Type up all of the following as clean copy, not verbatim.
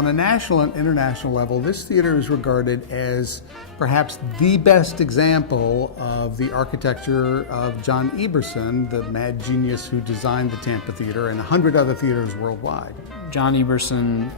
On a national and international level, this theater is regarded as perhaps the best example of the architecture of John Eberson, the mad genius who designed the Tampa Theatre and 100 other theaters worldwide. John Eberson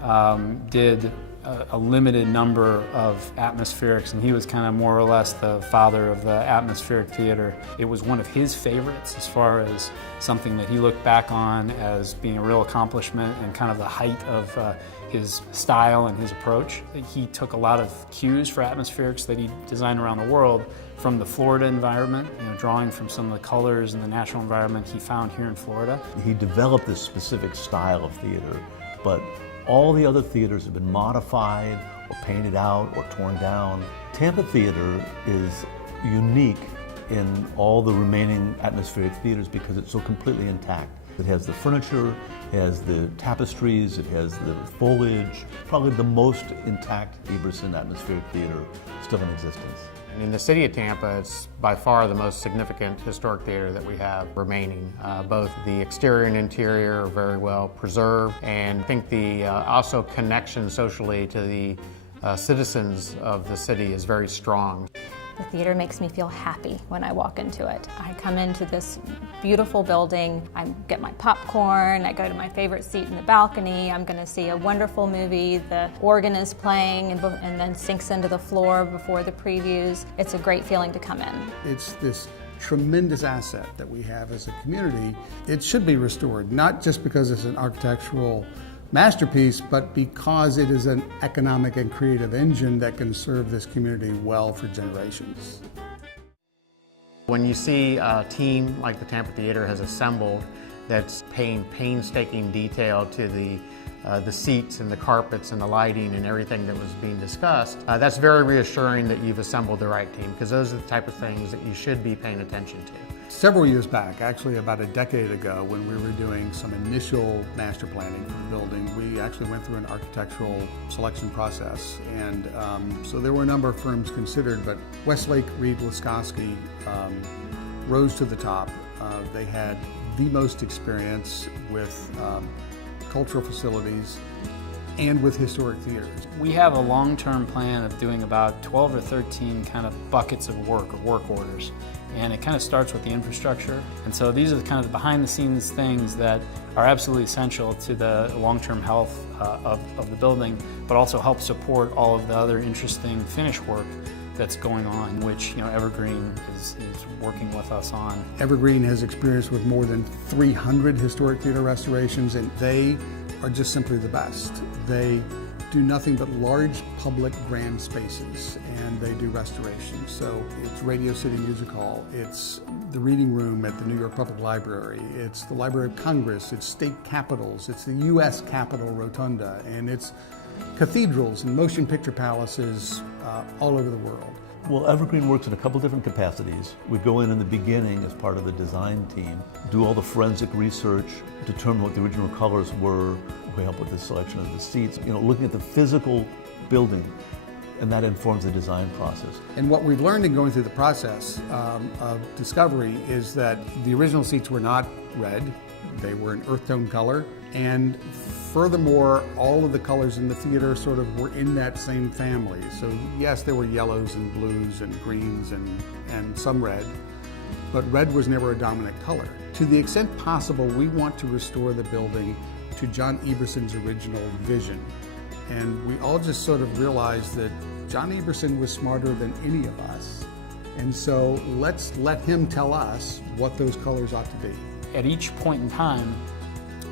did a limited number of atmospherics, and he was kind of more or less the father of the atmospheric theater. It was one of his favorites as far as something that he looked back on as being a real accomplishment and kind of the height of his style and his approach. He took a lot of cues for atmospherics that he designed around the world from the Florida environment, drawing from some of the colors and the natural environment he found here in Florida. He developed this specific style of theater, but all the other theaters have been modified or painted out or torn down. Tampa Theatre is unique in all the remaining atmospheric theaters because it's so completely intact. It has the furniture, it has the tapestries, it has the foliage, probably the most intact Eberson atmospheric theater still in existence. In the city of Tampa, it's by far the most significant historic theater that we have remaining. Both the exterior and interior are very well preserved, and I think the also connection socially to the citizens of the city is very strong. The theater makes me feel happy when I walk into it. I come into this beautiful building, I get my popcorn, I go to my favorite seat in the balcony, I'm going to see a wonderful movie, the organ is playing and then sinks into the floor before the previews. It's a great feeling to come in. It's this tremendous asset that we have as a community. It should be restored, not just because it's an architectural masterpiece, but because it is an economic and creative engine that can serve this community well for generations. When you see a team like the Tampa Theatre has assembled that's paying painstaking detail to the seats and the carpets and the lighting and everything that was being discussed, that's very reassuring that you've assembled the right team, because those are the type of things that you should be paying attention to. Several years back, actually about a decade ago, when we were doing some initial master planning for the building, we actually went through an architectural selection process. And so there were a number of firms considered, but Westlake Reed Laskowski rose to the top. They had the most experience with cultural facilities and with historic theaters. We have a long-term plan of doing about 12 or 13 kind of buckets of work or work orders. And it kind of starts with the infrastructure. And so these are the kind of the behind-the-scenes things that are absolutely essential to the long-term health of the building, but also help support all of the other interesting finish work that's going on, which Evergreen is working with us on. Evergreen has experience with more than 300 historic theater restorations, and they are just simply the best. They do nothing but large public grand spaces, and they do restoration. So it's Radio City Music Hall, it's the Reading Room at the New York Public Library, it's the Library of Congress, it's state capitals, it's the U.S. Capitol Rotunda, and it's cathedrals and motion picture palaces all over the world. Well, Evergreen works in a couple different capacities. We go in the beginning as part of the design team, do all the forensic research, determine what the original colors were. We help with the selection of the seats, looking at the physical building, and that informs the design process. And what we've learned in going through the process of discovery is that the original seats were not red, they were an earth tone color, and furthermore, all of the colors in the theater sort of were in that same family. So yes, there were yellows and blues and greens and some red, but red was never a dominant color. To the extent possible, we want to restore the building to John Eberson's original vision. And we all just sort of realized that John Eberson was smarter than any of us. And so let's let him tell us what those colors ought to be. At each point in time,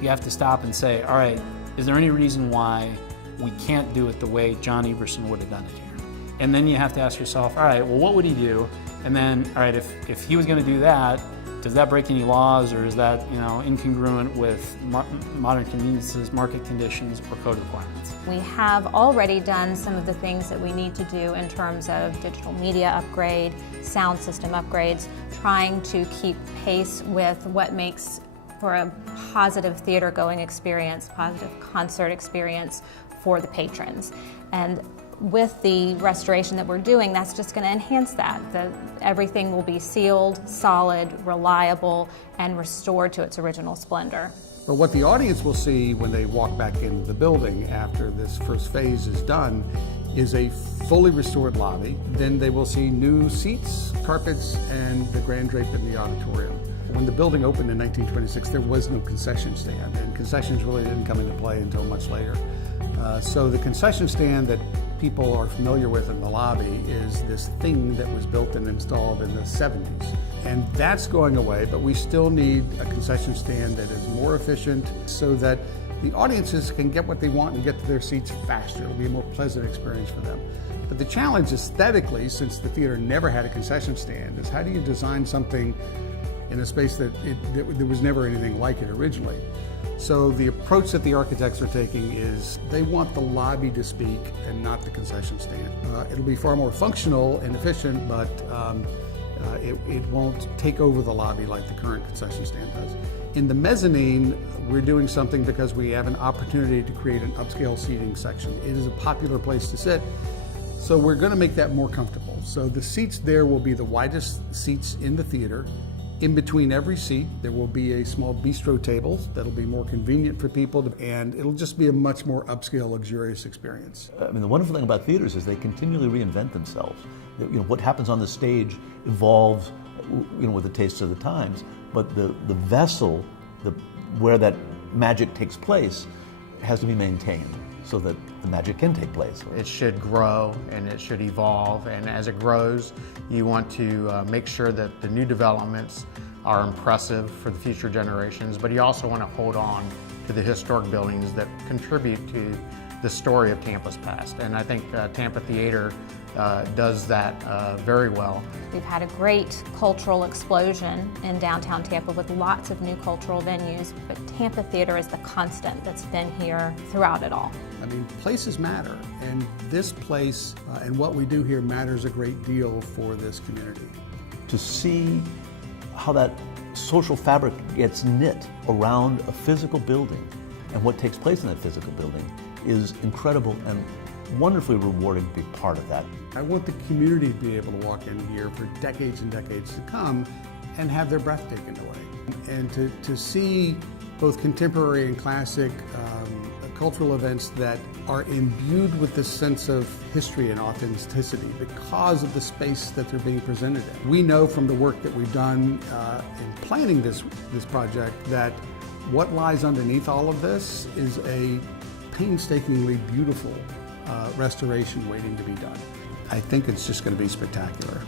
you have to stop and say, all right, is there any reason why we can't do it the way John Eberson would have done it here? And then you have to ask yourself, all right, well, what would he do? And then, all right, if he was going to do that, does that break any laws, or is that incongruent with modern conveniences, market conditions, or code requirements? We have already done some of the things that we need to do in terms of digital media upgrade, sound system upgrades, trying to keep pace with what makes for a positive theater-going experience, positive concert experience for the patrons. And with the restoration that we're doing, that's just going to enhance that. Everything will be sealed, solid, reliable, and restored to its original splendor. But what the audience will see when they walk back into the building after this first phase is done is a fully restored lobby. Then they will see new seats, carpets, and the grand drape in the auditorium. When the building opened in 1926, there was no concession stand, and concessions really didn't come into play until much later. So the concession stand that people are familiar with in the lobby is this thing that was built and installed in the 70s. And that's going away, but we still need a concession stand that is more efficient so that the audiences can get what they want and get to their seats faster. It'll be a more pleasant experience for them. But the challenge aesthetically, since the theater never had a concession stand, is how do you design something in a space that there was never anything like it originally? So the approach that the architects are taking is they want the lobby to speak and not the concession stand. It'll be far more functional and efficient, but it won't take over the lobby like the current concession stand does. In the mezzanine, we're doing something because we have an opportunity to create an upscale seating section. It is a popular place to sit, so we're going to make that more comfortable. So the seats there will be the widest seats in the theater. In between every seat, there will be a small bistro table that'll be more convenient for people, and it'll just be a much more upscale, luxurious experience. I mean, the wonderful thing about theaters is they continually reinvent themselves. What happens on the stage evolves, with the tastes of the times, but the vessel, where that magic takes place, has to be maintained so that the magic can take place. It should grow and it should evolve, and as it grows, you want to make sure that the new developments are impressive for the future generations, but you also want to hold on to the historic buildings that contribute to the story of Tampa's past. And I think Tampa Theatre does that very well. We've had a great cultural explosion in downtown Tampa with lots of new cultural venues, but Tampa Theatre is the constant that's been here throughout it all. I mean, places matter, and this place and what we do here matters a great deal for this community. To see how that social fabric gets knit around a physical building and what takes place in that physical building is incredible and wonderfully rewarding to be part of that. I want the community to be able to walk in here for decades and decades to come and have their breath taken away. And to see both contemporary and classic cultural events that are imbued with this sense of history and authenticity because of the space that they're being presented in. We know from the work that we've done in planning this project that what lies underneath all of this is a painstakingly beautiful restoration waiting to be done. I think it's just going to be spectacular.